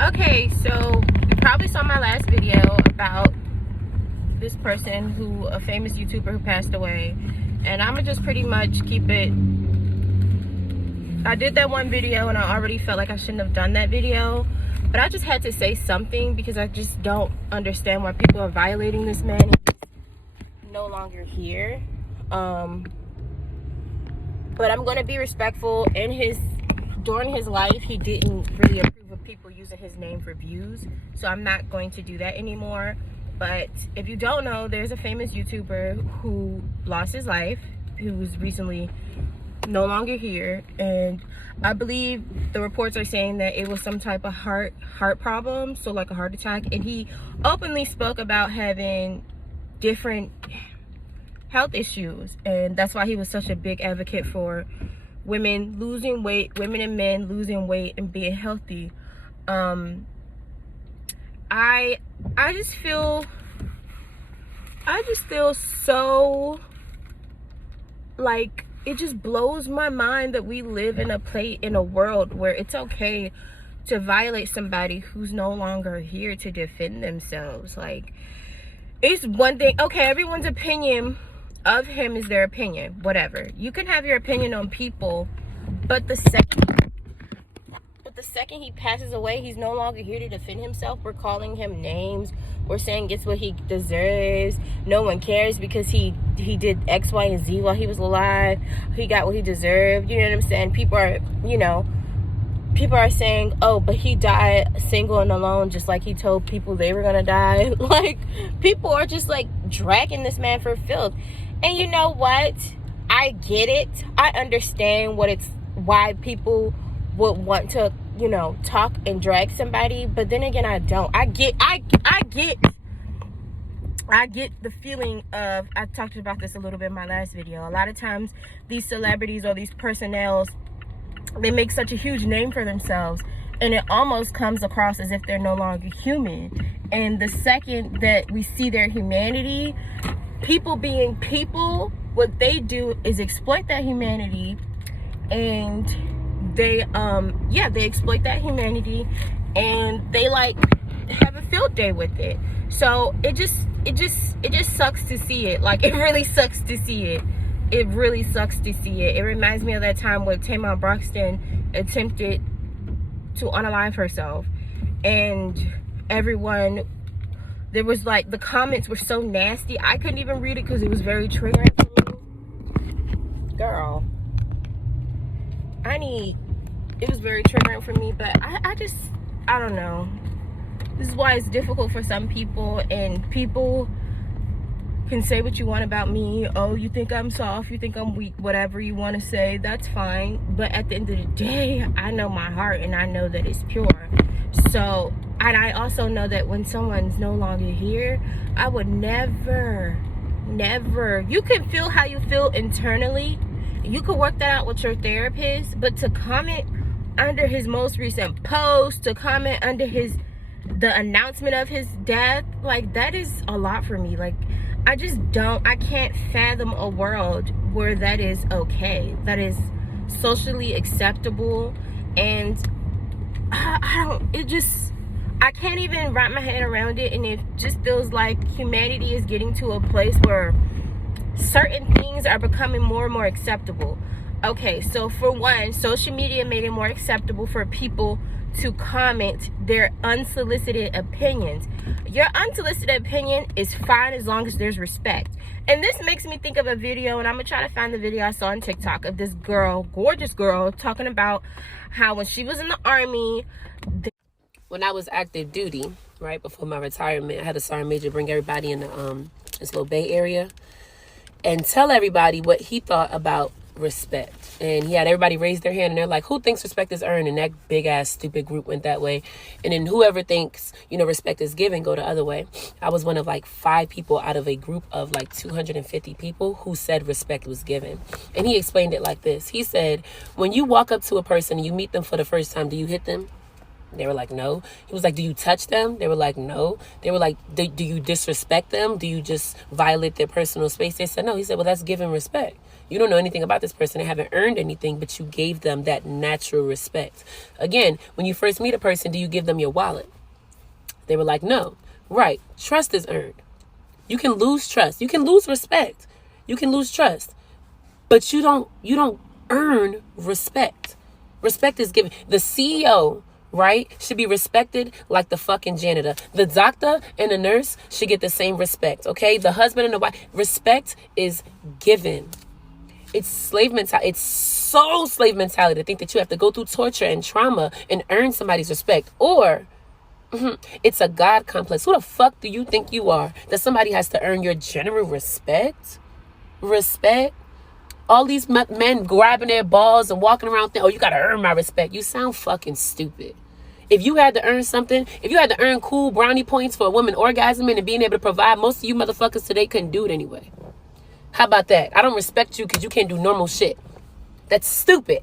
Okay, so you probably saw my last video about this person a famous YouTuber who passed away. And I'm gonna just pretty much keep it. I did that one video and I already felt like I shouldn't have done that video. But I just had to say something because I just don't understand why people are violating this man. He's no longer here. But I'm gonna be respectful. During his life, he didn't really approve of people using his name for views, so I'm not going to do that anymore. But if you don't know, there's a famous YouTuber who lost his life, who was recently no longer here, and I believe the reports are saying that it was some type of heart problem, so like a heart attack. And he openly spoke about having different health issues, and that's why he was such a big advocate for women losing weight, women and men losing weight and being healthy. I just feel so like it just blows my mind that we live in a world where it's okay to violate somebody who's no longer here to defend themselves. Like, it's one thing, okay, everyone's opinion of him is their opinion, whatever. You can have your opinion on people, but the second he passes away, he's no longer here to defend himself. We're calling him names. We're saying it's what he deserves. No one cares because he did X, Y, and Z while he was alive. He got what he deserved. You know what I'm saying? People are saying, oh, but he died single and alone, just like he told people they were gonna die. Like, people are just like dragging this man for filth. And you know what? I get it. I understand why people would want to, talk and drag somebody, but then again, I don't. I get the feeling of, I talked about this a little bit in my last video. A lot of times these celebrities or these personnels, they make such a huge name for themselves, and it almost comes across as if they're no longer human. And the second that we see their humanity, people being people, what they do is exploit that humanity, and they exploit that humanity, and they like have a field day with it. So it just sucks to see it. Like, it really sucks to see it. It really sucks to see it. It reminds me of that time when Tamar Braxton attempted to unalive herself, and there was like, the comments were so nasty. I couldn't even read it because it was very triggering for me. Girl, it was very triggering for me, but I don't know. This is why it's difficult for some people, and people can say what you want about me. Oh, you think I'm soft, you think I'm weak, whatever you want to say, that's fine. But at the end of the day, I know my heart, and I know that it's pure. So, and I also know that when someone's no longer here, I would never, you can feel how you feel internally. You could work that out with your therapist, but to comment under his most recent post, to comment under the announcement of his death, like, that is a lot for me. Like, I can't fathom a world where that is okay, that is socially acceptable. And I can't even wrap my head around it. And it just feels like humanity is getting to a place where certain things are becoming more and more acceptable. Okay, so for one, social media made it more acceptable for people to comment their unsolicited opinions. Your unsolicited opinion is fine as long as there's respect. And this makes me think of a video, and I'm gonna try to find the video I saw on TikTok of this girl, gorgeous girl, talking about how when she was in the army, when I was active duty, right before my retirement, I had a sergeant major bring everybody in this little Bay Area and tell everybody what he thought about respect. And he had everybody raise their hand, and they're like, who thinks respect is earned? And that big ass stupid group went that way. And then whoever thinks, respect is given, go the other way. I was one of like 5 people out of a group of like 250 people who said respect was given. And he explained it like this. He said, when you walk up to a person and you meet them for the first time, do you hit them? They were like, no. He was like, do you touch them? They were like, no. They were like, do you disrespect them? Do you just violate their personal space? They said, no. He said, well, that's giving respect. You don't know anything about this person. They haven't earned anything, but you gave them that natural respect. Again, when you first meet a person, do you give them your wallet? They were like, no. Right. Trust is earned. You can lose trust. You can lose respect. You can lose trust. But you don't earn respect. Respect is given. The CEO, right, should be respected like the fucking janitor. The doctor and the nurse should get the same respect, okay? The husband and the wife. Respect is given. It's slave mentality. It's so slave mentality to think that you have to go through torture and trauma and earn somebody's respect. Or it's a God complex. Who the fuck do you think you are that somebody has to earn your general respect? Respect? All these men grabbing their balls and walking around thinking, oh, you got to earn my respect. You sound fucking stupid. If you had to earn something, if you had to earn cool brownie points for a woman orgasming and being able to provide, most of you motherfuckers today couldn't do it anyway. How about that? I don't respect you because you can't do normal shit. That's stupid.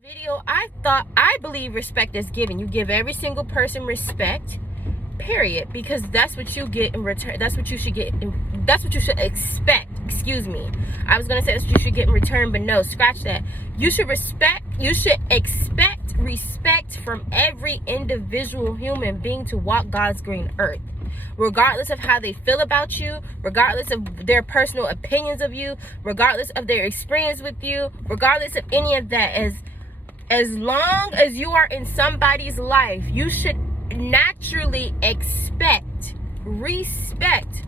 Video, I believe respect is given. You give every single person respect, period, because that's what you get in return. That's what you should get. That's what you should expect. Excuse me. I was gonna say that's what you should get in return, but no, scratch that. You should expect respect from every individual human being to walk God's green earth, regardless of how they feel about you, regardless of their personal opinions of you, regardless of their experience with you, regardless of any of that. As long as you are in somebody's life, you should naturally expect respect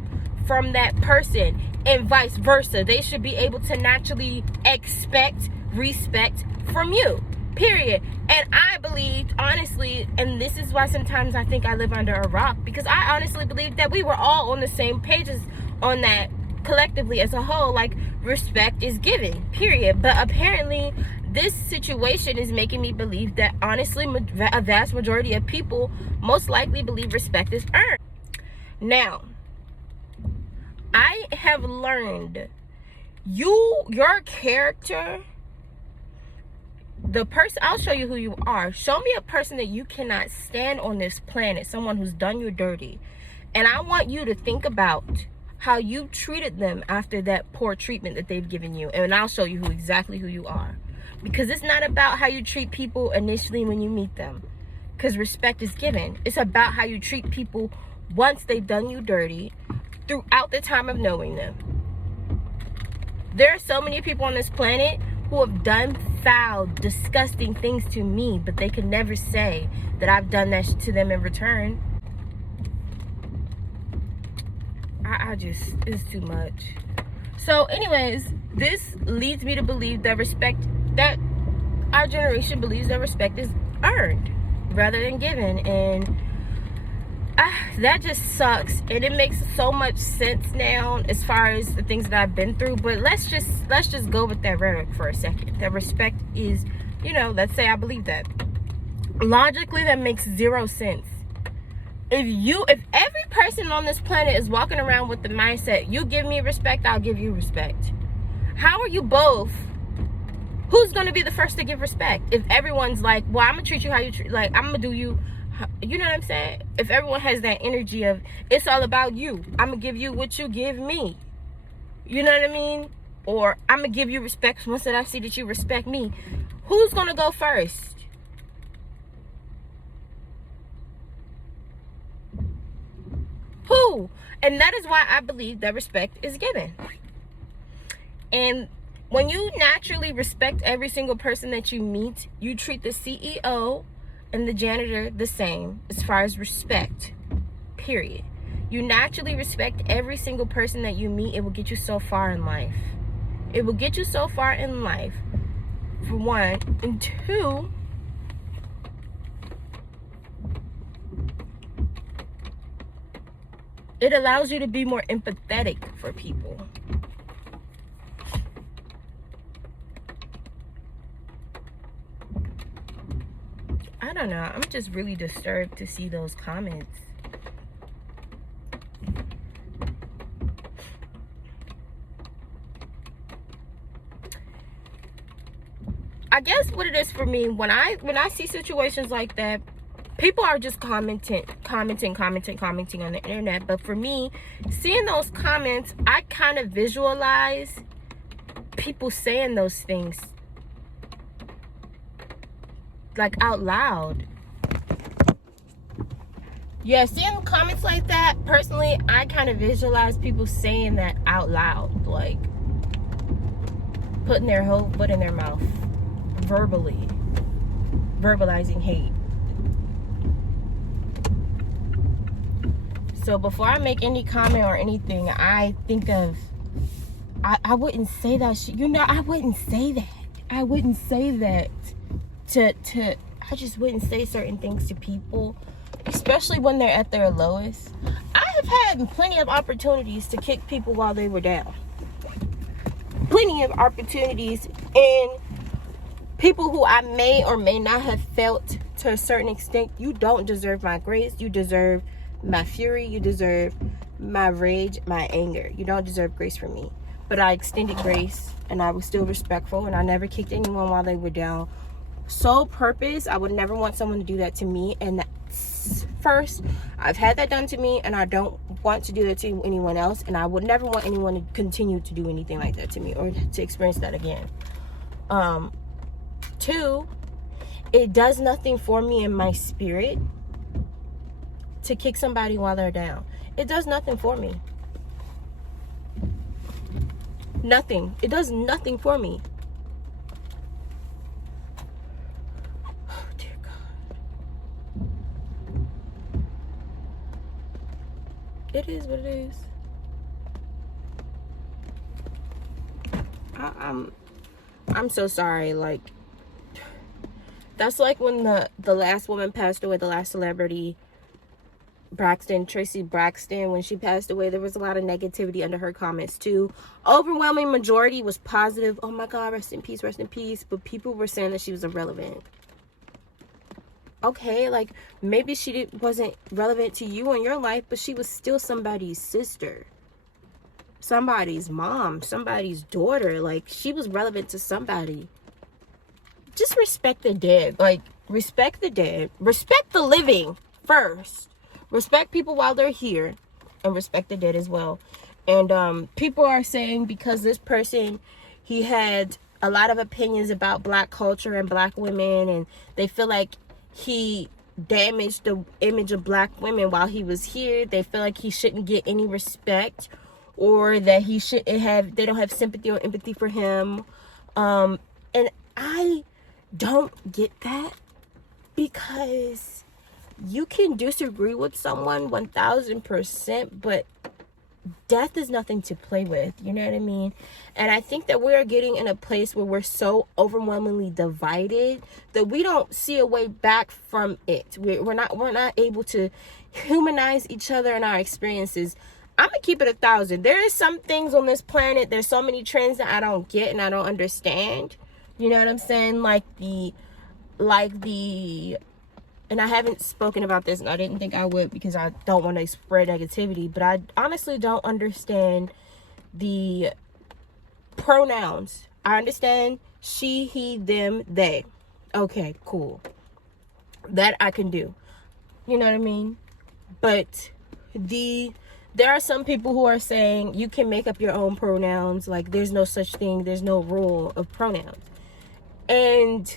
from that person, and vice versa. They should be able to naturally expect respect from you, period. And I believed, honestly, and this is why sometimes I think I live under a rock, because I honestly believe that we were all on the same pages on that collectively as a whole, like respect is given, period. But apparently this situation is making me believe that, honestly, a vast majority of people most likely believe respect is earned. Now, I have learned your character, the person, I'll show you who you are. Show me a person that you cannot stand on this planet, someone who's done you dirty. And I want you to think about how you treated them after that poor treatment that they've given you. And I'll show you exactly who you are. Because it's not about how you treat people initially when you meet them, because respect is given. It's about how you treat people once they've done you dirty, throughout the time of knowing them. There are so many people on this planet who have done foul, disgusting things to me, but they can never say that I've done that to them in return. I just, it's too much. So anyways, this leads me to believe that our generation believes that respect is earned rather than given. And that just sucks, and it makes so much sense now as far as the things that I've been through. But let's just go with that rhetoric for a second. That respect is, let's say I believe that. Logically, that makes zero sense. If every person on this planet is walking around with the mindset, you give me respect, I'll give you respect, how are you both? Who's gonna be the first to give respect? If everyone's like, well, I'm gonna treat you how you treat, like I'm gonna do you. You know what I'm saying? If everyone has that energy of, it's all about you, I'm gonna give you what you give me. You know what I mean? Or I'm gonna give you respect once that I see that you respect me. Who's gonna go first? Who? And that is why I believe that respect is given. And when you naturally respect every single person that you meet, you treat the CEO and the janitor the same as far as respect, period. You naturally respect every single person that you meet. It will get you so far in life. It will get you so far in life, for one. And two, it allows you to be more empathetic for people. I don't know. I'm just really disturbed to see those comments. I guess what it is for me, when I see situations like that, people are just commenting on the internet. But for me, seeing those comments, I kind of visualize people saying those things like out loud. Yeah, seeing comments like that, personally, I kind of visualize people saying that out loud, like putting their whole foot in their mouth, verbalizing hate. So before I make any comment or anything, I think of, I wouldn't say that shit. I wouldn't say that. I wouldn't say that I just wouldn't say certain things to people, especially when they're at their lowest. I have had plenty of opportunities to kick people while they were down. Plenty of opportunities, and people who I may or may not have felt to a certain extent, you don't deserve my grace. You deserve my fury. You deserve my rage, my anger. You don't deserve grace from me. But I extended grace, and I was still respectful, and I never kicked anyone while they were down. Sole purpose, I would never want someone to do that to me. And that's first, I've had that done to me, and I don't want to do that to anyone else. And I would never want anyone to continue to do anything like that to me or to experience that again. Two, it does nothing for me in my spirit to kick somebody while they're down. It does nothing for me. Nothing. It does nothing for me. Oh, dear God. It is what it is. I'm so sorry. Like, that's like when the last woman passed away, the last celebrity, Tracy Braxton, when she passed away, there was a lot of negativity under her comments too. Overwhelming majority was positive. Oh my God, rest in peace, rest in peace. But people were saying that she was irrelevant. Okay, like maybe she wasn't relevant to you in your life, but she was still somebody's sister, somebody's mom, somebody's daughter. Like, she was relevant to somebody. Just respect the dead. Like, respect the dead. Respect the living first. Respect people while they're here, and respect the dead as well. And people are saying because this person, he had a lot of opinions about Black culture and Black women, and they feel like he damaged the image of Black women while he was here. They feel like he shouldn't get any respect, or that he shouldn't have, they don't have sympathy or empathy for him. And I don't get that, because you can disagree with someone 1000%, but death is nothing to play with. You know what I mean? And I think that we're getting in a place where we're so overwhelmingly divided that we don't see a way back from it. We're not able to humanize each other and our experiences. I'm gonna keep it 1,000. There is some things on this planet, there's so many trends that I don't get and I don't understand. You know what I'm saying? Like the and I haven't spoken about this, and I didn't think I would because I don't want to spread negativity, but I honestly don't understand the pronouns. I understand she, he, them, they. Okay, cool. That I can do. You know what I mean? But there are some people who are saying you can make up your own pronouns. Like, there's no such thing. There's no rule of pronouns. And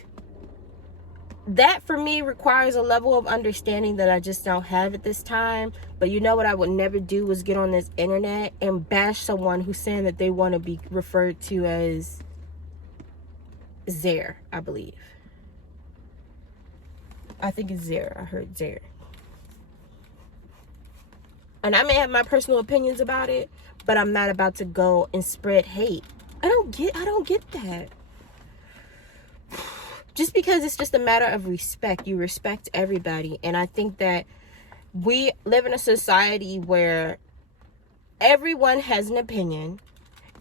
that for me requires a level of understanding that I just don't have at this time. But you know what I would never do was get on this internet and bash someone who's saying that they want to be referred to as Zer, I believe. I think it's Zer. I heard Zer. And I may have my personal opinions about it, but I'm not about to go and spread hate. I don't get that. Just because it's just a matter of respect. You respect everybody. And I think that we live in a society where everyone has an opinion.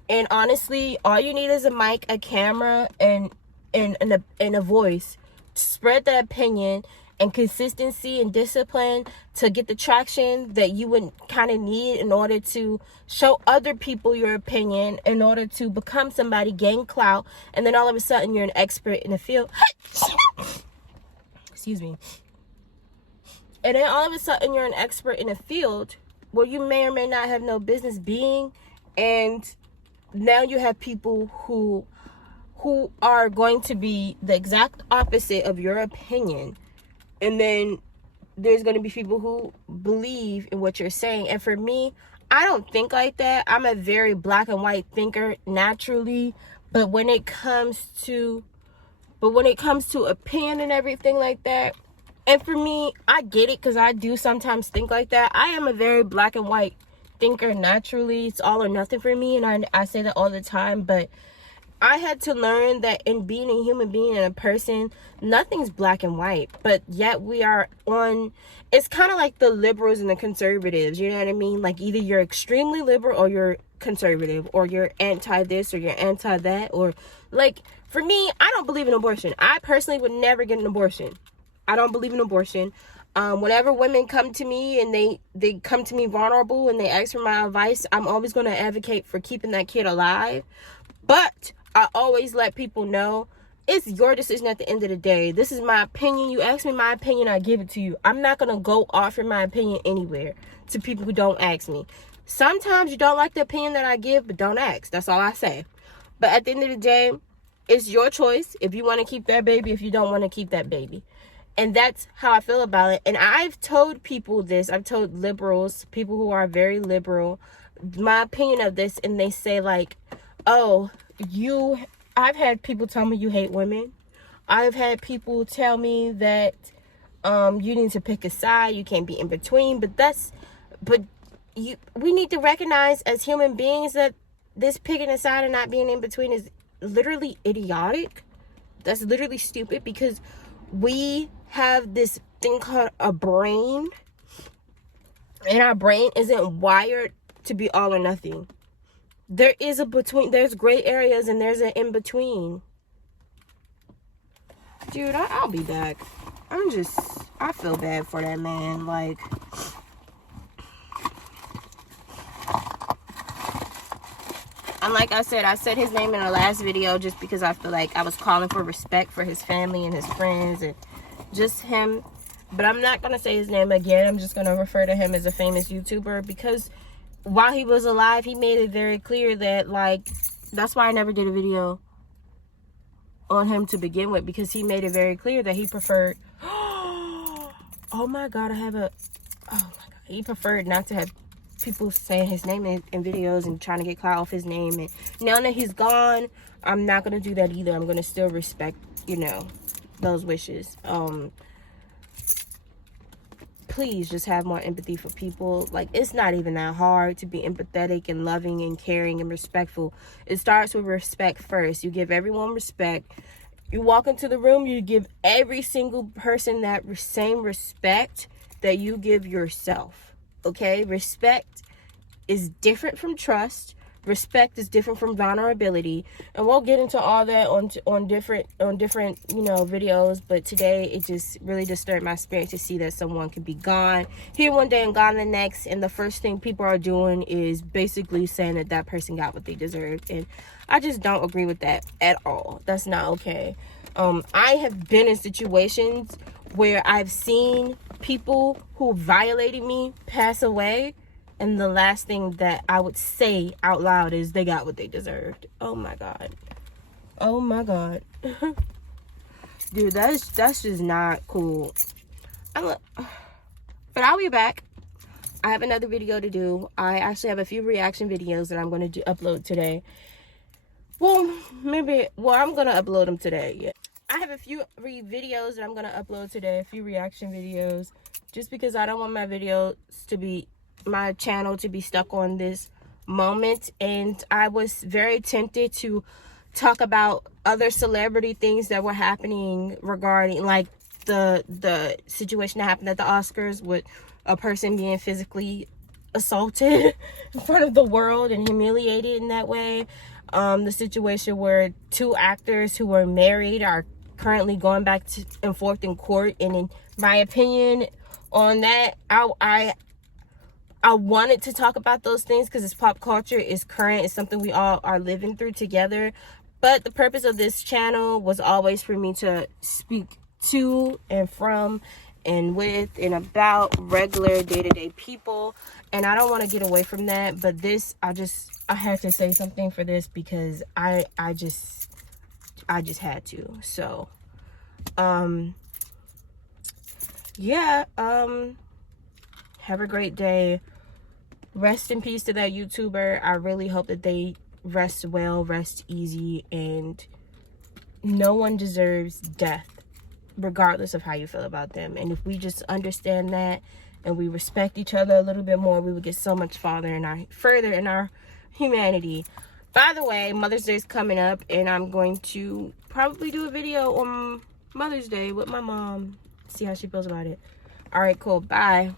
And honestly, all you need is a mic, a camera, and a voice to spread that opinion, and consistency and discipline to get the traction that you would kind of need in order to show other people your opinion, in order to become somebody, gain clout, and then all of a sudden you're an expert in the field. Excuse me. And then all of a sudden you're an expert in a field where you may or may not have no business being, and now you have people who are going to be the exact opposite of your opinion. And then there's going to be people who believe in what you're saying. And for me, I don't think like that. I'm a very black and white thinker naturally, but when it comes to opinion and everything like that, and for me, I get it, because I do sometimes think like that. I am a very black and white thinker naturally. It's all or nothing for me, and I say that all the time. But I had to learn that in being a human being and a person, nothing's black and white. But yet we are on, it's kind of like the liberals and the conservatives, you know what I mean? Like either you're extremely liberal or you're conservative, or you're anti this or you're anti that. Or like, for me, I don't believe in abortion. I personally would never get an abortion. I don't believe in abortion. Whenever women come to me and they come to me vulnerable and they ask for my advice, I'm always going to advocate for keeping that kid alive. But I always let people know it's your decision at the end of the day. This is my opinion. You ask me my opinion, I give it to you. I'm not going to go offer my opinion anywhere to people who don't ask me. Sometimes you don't like the opinion that I give, but don't ask. That's all I say. But at the end of the day, it's your choice if you want to keep that baby, if you don't want to keep that baby. And that's how I feel about it. And I've told people this. I've told liberals, people who are very liberal, my opinion of this. And they say like, oh, I've had people tell me you hate women. I've had people tell me that you need to pick a side. You can't be in between. We need to recognize as human beings that this picking a side and not being in between is literally idiotic. That's literally stupid, because we have this thing called a brain, and our brain isn't wired to be all or nothing. There is a between, there's gray areas, and there's an in between. Dude, I'll be back. I feel bad for that man. Like, and like I said his name in the last video just because I feel like I was calling for respect for his family and his friends and just him. But I'm not going to say his name again. I'm just going to refer to him as a famous YouTuber, because while he was alive, he made it very clear that, like, that's why I never did a video on him to begin with, because he made it very clear that he preferred, oh my God, he preferred not to have people saying his name in videos and trying to get clout off his name. And now that he's gone, I'm not going to do that either. I'm going to still respect, those wishes. Please just have more empathy for people. Like, it's not even that hard to be empathetic and loving and caring and respectful. It starts with respect first. You give everyone respect. You walk into the room, you give every single person that same respect that you give yourself. Okay? Respect is different from trust. Respect is different from vulnerability, and we'll get into all that on different videos. But today it just really disturbed my spirit to see that someone could be gone here one day and gone the next, and the first thing people are doing is basically saying that person got what they deserved, and I just don't agree with that at all. That's not okay. I have been in situations where I've seen people who violated me pass away, and the last thing that I would say out loud is they got what they deserved. Oh my God. Oh my God. Dude, that's just not cool. But I'll be back. I have another video to do. I actually have a few reaction videos that I'm going to upload today. I'm going to upload them today. Yeah. I have a few videos that I'm going to upload today. A few reaction videos. Just because I don't want my channel to be stuck on this moment. And I was very tempted to talk about other celebrity things that were happening regarding, like, the situation that happened at the Oscars with a person being physically assaulted in front of the world and humiliated in that way. The situation where two actors who were married are currently going back and forth in court. And in my opinion on that, I wanted to talk about those things because it's pop culture, it's current, it's something we all are living through together. But the purpose of this channel was always for me to speak to and from and with and about regular day-to-day people. And I don't want to get away from that, but this, I had to say something for this because I just had to. So yeah, have a great day. Rest in peace to that YouTuber. I really hope that they rest well, rest easy, and no one deserves death regardless of how you feel about them. And if we just understand that and we respect each other a little bit more, we would get so much further in our humanity. By the way, Mother's Day is coming up, and I'm going to probably do a video on Mother's Day with my mom, see how she feels about it. All right, cool. Bye.